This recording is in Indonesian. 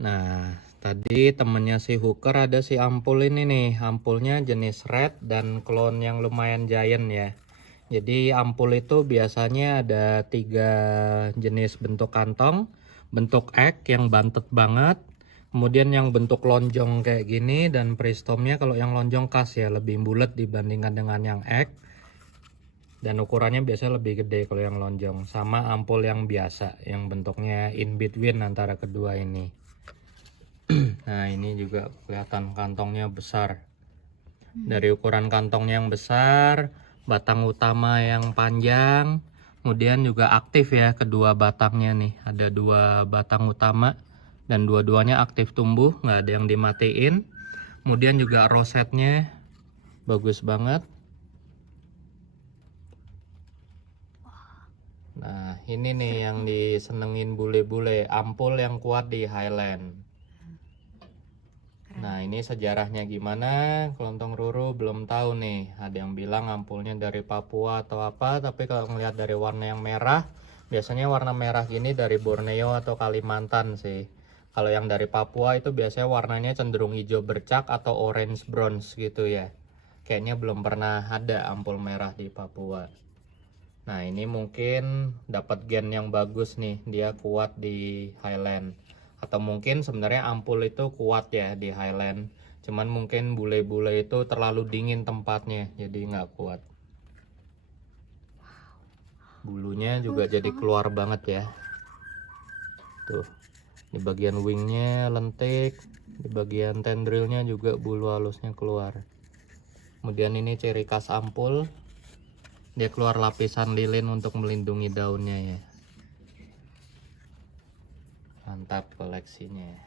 Nah, tadi temennya si Hooker ada si ampul ini nih. Ampulnya jenis red dan clone yang lumayan giant ya. Jadi ampul itu biasanya ada 3 jenis bentuk kantong. Bentuk egg yang bantet banget. Kemudian yang bentuk lonjong kayak gini, dan peristomnya kalau yang lonjong khas ya, lebih bulat dibandingkan dengan yang egg. Dan ukurannya biasanya lebih gede kalau yang lonjong. Sama ampul yang biasa, yang bentuknya in between antara kedua ini. Nah, ini juga kelihatan kantongnya besar. Dari ukuran kantongnya yang besar, batang utama yang panjang, kemudian juga aktif ya kedua batangnya nih. Ada 2 batang utama dan dua-duanya aktif tumbuh, nggak ada yang dimatiin. Kemudian juga rosetnya bagus banget. Nah, ini nih yang disenengin bule-bule, ampul yang kuat di Highland. Nah, ini sejarahnya gimana? Kelontong Ruru belum tahu nih. Ada yang bilang ampulnya dari Papua atau apa, tapi kalau ngelihat dari warna yang merah, biasanya warna merah gini dari Borneo atau Kalimantan sih. Kalau yang dari Papua itu biasanya warnanya cenderung hijau bercak atau orange bronze gitu ya. Kayaknya belum pernah ada ampul merah di Papua. Nah, ini mungkin dapat gen yang bagus nih, dia kuat di Highland. Atau mungkin sebenarnya ampul itu kuat ya di Highland, cuman mungkin bule-bule itu terlalu dingin tempatnya, jadi nggak kuat. Bulunya juga jadi keluar banget ya. Tuh, di bagian wingnya lentik, di bagian tendrilnya juga bulu halusnya keluar. Kemudian ini ciri khas ampul, dia keluar lapisan lilin untuk melindungi daunnya ya. Mantap koleksinya.